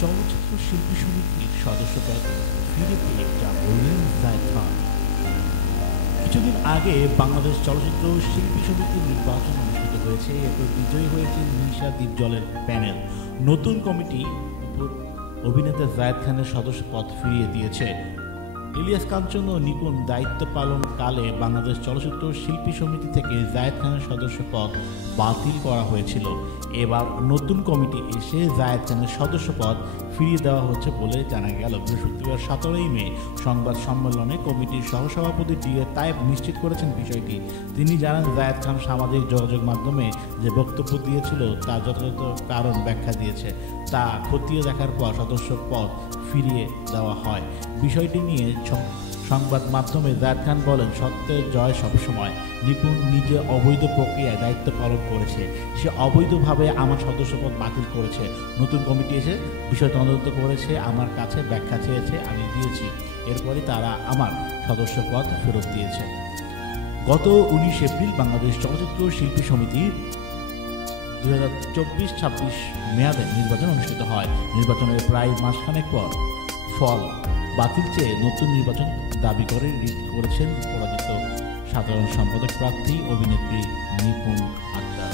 চলচ্চিত্র শিল্পী সমিতির সদস্যপদ ফিরে পেয়ে যা বললেন জায়েদ খান। কিছুদিন আগে বাংলাদেশ চলচ্চিত্র শিল্পী সমিতির নির্বাচন অনুষ্ঠিত হয়েছে। এরপর বিজয়ী হয়েছে নিশা দ্বীপজলের প্যানেল। নতুন কমিটি অভিনেতা জায়েদ খানের সদস্যপদ ফিরিয়ে দিয়েছে। ইলিয়াস কাঞ্চন ও নিপুণ দায়িত্ব পালনকালে বাংলাদেশ চলচ্চিত্র শিল্পী সমিতি থেকে জায়েদ খানের সদস্যপদ বাতিল করা হয়েছিল। এবার নতুন কমিটি এসে জায়েদ খানের সদস্যপদ ফিরিয়ে দেওয়া হচ্ছে বলে জানা গেল। বৃহস্পতিবার 17 মে সংবাদ সম্মেলনে কমিটির সহসভাপতি ডি.এ. তায়েব নিশ্চিত করেছেন বিষয়টি। তিনি জানান, জায়েদ খান সামাজিক যোগাযোগ মাধ্যমে যে বক্তব্য দিয়েছিল তার যথাযথ কারণ ব্যাখ্যা দিয়েছে। তা খতিয়ে দেখার পর সদস্যপদ ফিরিয়ে দেওয়া হয়। বিষয়টি নিয়ে সংবাদ মাধ্যমে জায়েদ খান বলেন, সত্যের জয় সবসময়। নিপুণ নিজে অবৈধ প্রক্রিয়ায় দায়িত্ব পালন করেছে। সে অবৈধভাবে আমার সদস্যপদ বাতিল করেছে। নতুন কমিটি এসে বিষয় তদন্ত করেছে, আমার কাছে ব্যাখ্যা চেয়েছে, আমি দিয়েছি। এরপরে তারা আমার সদস্যপদ ফেরত দিয়েছে। গত 19 এপ্রিল বাংলাদেশ চলচ্চিত্র শিল্পী সমিতির 2024-26 মেয়াদে নির্বাচন অনুষ্ঠিত হয়। নির্বাচনের প্রায় মাসখানেক পর ফল বাতিল চেয়ে নতুন নির্বাচন দাবি করে রিট করেছেন পরাজিত সাধারণ সম্পাদক প্রার্থী অভিনেত্রী নিপুণ আক্তার।